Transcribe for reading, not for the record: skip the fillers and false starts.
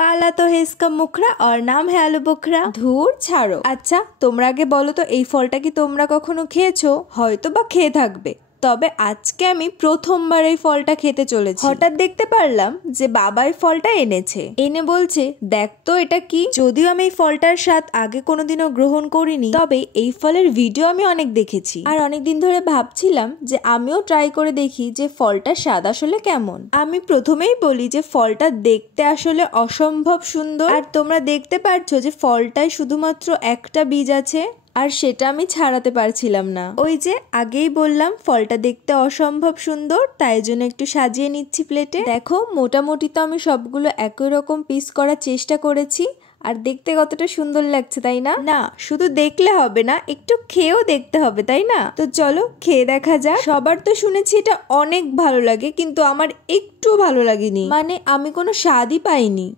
পালা তো है इसका मुखरा और नाम है आलू बुखरा। ধুর ছাড়ো। আচ্ছা তোমরা আগে বলো তো এই ফলটা কি তোমরা কখনো খেয়েছো? হয়তো বা খেয়ে থাকবে, তবে আজকে আমি প্রথমবার এই ফলটা খেতে চলেছি। হঠাৎ দেখতে পারলাম যে বাবা এই ফলটা এনেছে, এনে বলছে দেখ তো এটা কি। যদিও আমি এই ফলটার স্বাদ আগে কোনোদিনও গ্রহণ করিনি, তবে এই ফলের ভিডিও আমি অনেক দেখেছি আর অনেকদিন ধরে ভাবছিলাম যে আমিও ট্রাই করে দেখি যে ফলটার স্বাদ আসলে কেমন। আমি প্রথমেই বলি যে ফলটা দেখতে আসলে অসম্ভব সুন্দর, আর তোমরা দেখতে পাচ্ছ যে ফলটায় শুধুমাত্র একটা বীজ আছে আর সেটা আমি ছাড়াতে পারছিলাম না। ওই যে আগেই বললাম ফলটা দেখতে অসম্ভব সুন্দর, তাই জন্য একটু সাজিয়ে নিচ্ছি প্লেটে। দেখো মোটামুটি তো আমি সবগুলো একই রকম পিস করার চেষ্টা করেছি, আর দেখতে কতটা সুন্দর লাগছে তাই না? না শুধু দেখলে হবে না, একটু খেয়েও দেখতে হবে তাই না? তো চলো খেয়ে দেখা যাক। সবার তো শুনেছি এটা অনেক ভালো লাগে, কিন্তু আমার একটু ভালো লাগেনি, মানে আমি কোনো স্বাদই পাইনি।